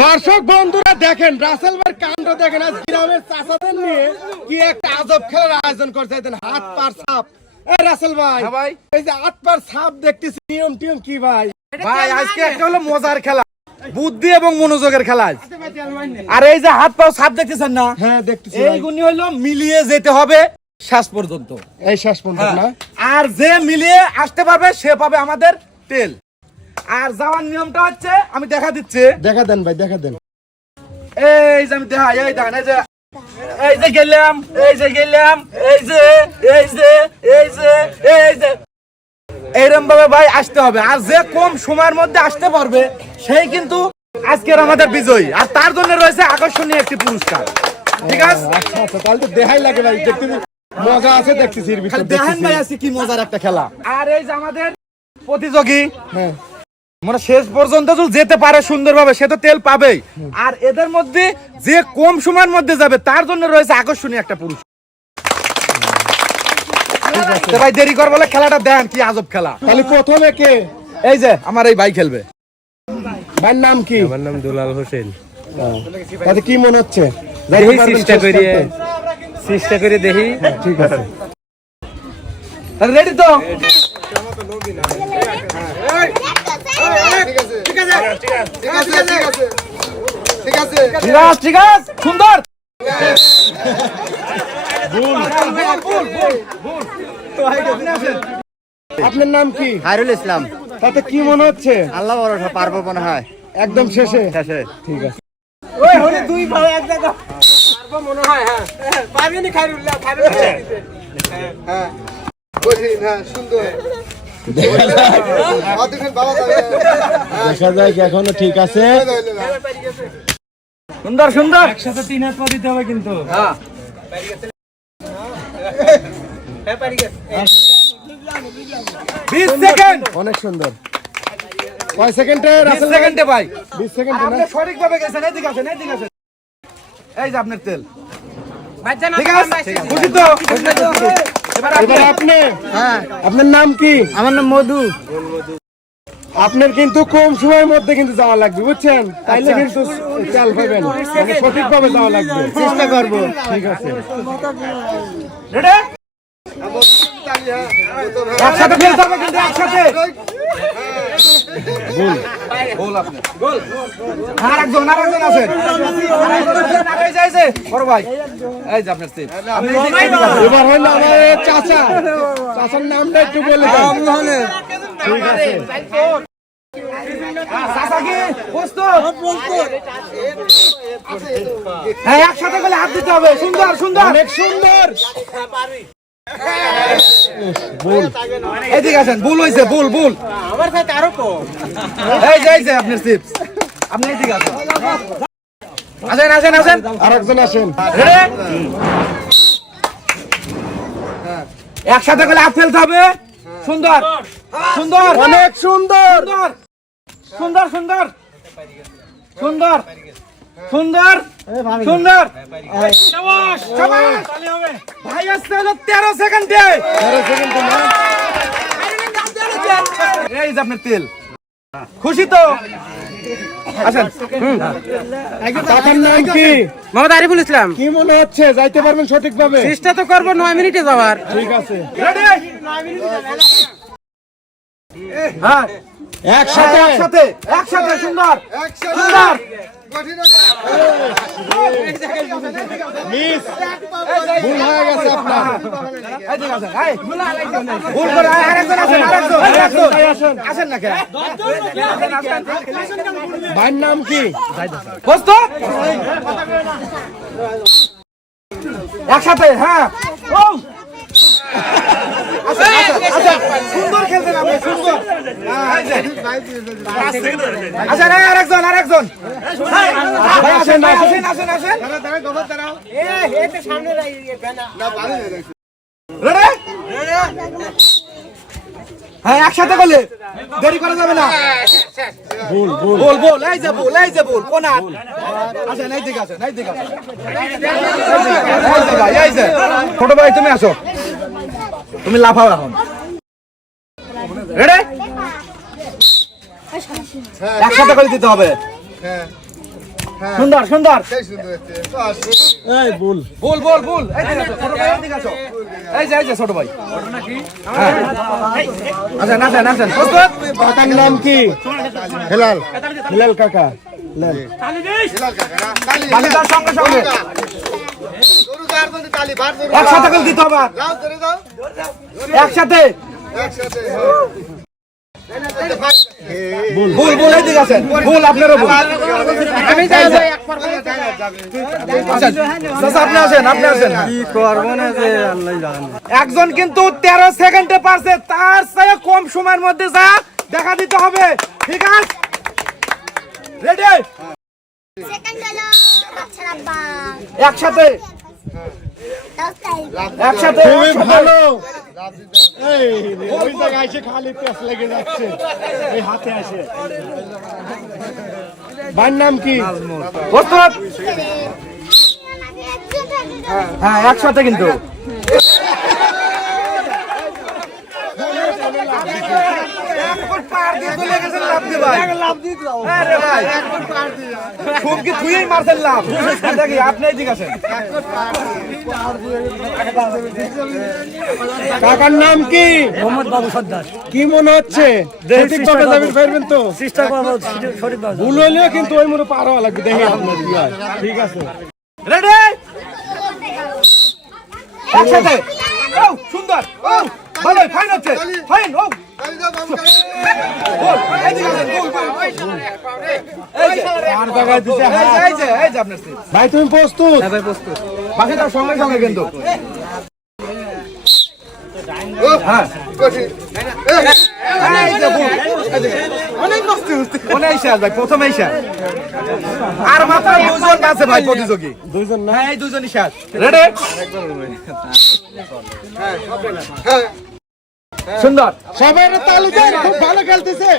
দর্শক বন্ধুরা দেখেন রাসেল ভাইয়ের কাণ্ড দেখেন, আজ গ্রামের চাচাদের নিয়ে কি একটা আজব খেলার আয়োজন করছে। হাত পার সাপ। রাসেল ভাই, এই যে হাত পার সাপ দেখতেছি, নিয়ম টিয়ম কি ভাই? ভাই আজকে একটা হলো মজার খেলা, বুদ্ধি এবং মনোযোগের খেলা। আর এই যে হাত পাও সাপ দেখতেছেন না? হ্যাঁ দেখতেছি। এইগুলি হলো মিলিয়ে যেতে হবে শেষ পর্যন্ত। এই শেষ পর্যন্ত না? আর যে মিলিয়ে আসতে পারবে সে পাবে আমাদের তেল। আর যাওয়ার নিয়মটা হচ্ছে আমি দেখা দিচ্ছি। দেখা দেন ভাই, দেখা দেন। এই যে আমি দেখা, এই দেখেন, এই যে গেলাম, এই যে গেলাম, এই যে এই যে এই যে এই যে এইরকম ভাবে ভাই আসতে হবে। আর যে কম সময়ের মধ্যে আসতে পারবে সেই কিন্তু আজকের আমাদের বিজয়ী। আর তার জন্য রয়েছে আকর্ষণীয় একটি পুরস্কার। ঠিক আছে? আচ্ছা আচ্ছা, তাহলে তো দেখাই লাগে ভাই, দেখতে মজা আছে দেখতেছি। দেখেন ভাই আজকে কি মজার একটা খেলা। আর এই যে আমাদের প্রতিযোগী, হ্যাঁ মানে শেষ পর্যন্ত যদি যেতে পারে সুন্দরভাবে সে তো তেল পাবেই। আর এদের মধ্যে যে কম সময়ের মধ্যে যাবে তার জন্য রয়েছে আকর্ষণীয় একটা পুরস্কার। ভাই দেরি কর বলে খেলাটা দেন, কি আজব খেলা। তাহলে প্রথমে কে? এই যে আমার এই ভাই খেলবে। ভাইয়ের নাম কি? আমার নাম দুলাল হোসেন। তাতে কি মনে হচ্ছে? দেখি চেষ্টা করে দেখি। ঠিক আছে, রেডি তো? ঠিক আছে, সুন্দর। আপনার নাম কি? হায়রুল ইসলাম। তাতে কি মনে হচ্ছে? আল্লাহ ভরসা, পারবো মনে হয় একদম শেষে? শেষে। ঠিক আছে। দুই ভাই এক জায়গা মনে হয়। হ্যাঁ পারবেনি খায়রুল্লাহ, দেখা যায় কি এখনো ঠিক আছে? সুন্দর সুন্দর। একসাথে 3 হাত পা দিতে হবে কিন্তু। হ্যাঁ 20 সেকেন্ড। অনেক সুন্দর। কয় সেকেন্ডে? 20 সেকেন্ডে ভাই। 20 সেকেন্ডে না? আপনি সঠিকভাবে গেছেন। এদিকে আসেন, এদিকে আসেন। এই যে আপনার তেল। ঠিক আছে, খুশি তো? এবার আপনি। হ্যাঁ, আপনার নাম কি? আমার নাম মধু। আপনার কিন্তু কম সময়ের মধ্যে কিন্তু যাওয়া লাগবে, বুঝছেন? তাইলে কিন্তু চাল পাবেন, মানে সঠিকভাবে যাওয়া লাগবে। চেষ্টা করবো। ঠিক আছে। রেডি? একসাথে খেলতে হবে কিন্তু, একসাথে। গোল আপনি। গোল। আরেকজন আছে। এই যে বড় ভাই। এই যে আপনার সিট। আপনি এবার হলো আমার চাচা। চাচার নামটা একটু বলে দেন। ঠিক আছে। চাচা কি প্রস্তুত? হ্যাঁ, একসাথে গেলে হাত দিতে হবে। সুন্দর সুন্দর, অনেক সুন্দর। এদিকে আসেন। ভুল হয়েছে, ভুল ভুল। আমার সাথে আরো কম। এই যে আপনার চিপস। আপনি এদিকে আসেন। আসেন আসেন আসেন। আরেকজন আসেন। রেডি? একসাথে গেলে হাত ফেলতে হবে। সুন্দর সুন্দর, অনেক সুন্দর। সুন্দর সুন্দর সুন্দর সুন্দর সুন্দর। শাবাশ শাবাশ। ভাই আসছে হলো 13 সেকেন্ডে। 13 সেকেন্ডে না? এই যে আপনার তেল। খুশি তো? আচ্ছা, চাচার নাম কি? মোহাম্মদ আরিফুল ইসলাম। কি মনে হচ্ছে যাইতে পারবেন সঠিকভাবে? চেষ্টা তো করবো 9 মিনিটে যাওয়ার। ঠিক আছে। রেডি? হ্যাঁ, একসাথে। একসাথে একসাথে। সুন্দর সুন্দর। মিস। ভুল হয়ে গেছে আপনার। এদিকে আসেন। এই, ভুল করে আরেকজন আসেন, আরেকজন। আসেন না কে? ভাইয়ের নাম কি? বসতো একসাথে। হ্যাঁ, ও আচ্ছা আচ্ছা, সুন্দর খেলছেন আপনি, সুন্দর। আসেন, আরেকজন আরেকজন। ভাই আসেন, ভাই আসেন আসেন আসেন। রেডি? হ্যাঁ, একসাথে বলে দেরি করা যাবে না। ভুল ভুল। বল বল, এই যে বল, এই যে বল। কোন হাত? আসেন, এই দিকে আসেন, এই দিকে আসেন। এই যে ভাই, এই যে ছোট ভাই, তুমি আসো। তুমি লাফাও এখন। রেডি? একসাথে করে দিতে হবে। সুন্দর সুন্দর এই বল বল বল বল এই যে ছোট ভাই এদিকে আসো। এই যে ছোট ভাই হ্যাঁ। আচ্ছা নাচেন নাচেন প্রস্তুত কাকার নাম কি হেলাল হেলাল কাকা বাকি তার সঙ্গে সঙ্গে একসাথে করে দিতে হবে একসাথে ভুল ভুল এইদিকে আছেন ভুল আপনারও ভুল আমি যাবো আচ্ছা চাচা, আপনি আছেন কি করবো না যে আল্লাহ জানে। একজন কিন্তু 13 সেকেন্ডে পারছে, তার চেয়ে কম সময়ের মধ্যে যা দেখা দিতে হবে, ঠিক আছে? রেডি সেকেন্ড হলো ছাড়াবা একসাথে দশটাই একসাথে খুবই ভালো এই ওই জায়গায় এসে খালি পেছ লেগে যাচ্ছে এই হাতে আসে ভাইয়ের নাম কি প্রস্তুত হ্যাঁ একসাথে কিন্তু খুব কি তুই মারছেন লাভ দেখি আপনি এদিকে আছেন কাকার নাম কি মোহাম্মদ বাবু সর্দার কি মনে হচ্ছে সঠিকভাবে যাবেন পারবেন তো চেষ্টা করবো সঠিকভাবে ভুল হলেও কিন্তু ওই মনে পার হওয়া লাগবে দেখি আপনার কি হয়। ঠিক আছে রেডি একসাথে ও সুন্দর ও ভালো ফাইন হচ্ছে ফাইন ও গোল এদিকে আছেন গোল গোল এই যে আর জায়গায় দিছে হাত। এই যে আপনার সিট ভাই তুমি প্রস্তুত বাকি তার সঙ্গে সঙ্গে কিন্তু হ্যাঁ এই যে গোল অনেক কষ্ট অনেক শেষ ভাই প্রথমেই শেষ আর মাত্র দুজন আছে ভাই প্রতিযোগী দুইজন না হ্যাঁ এই দুজনই শেষ রেডি সুন্দর সবাই তালি দেন খুব ভালো খেলতেছে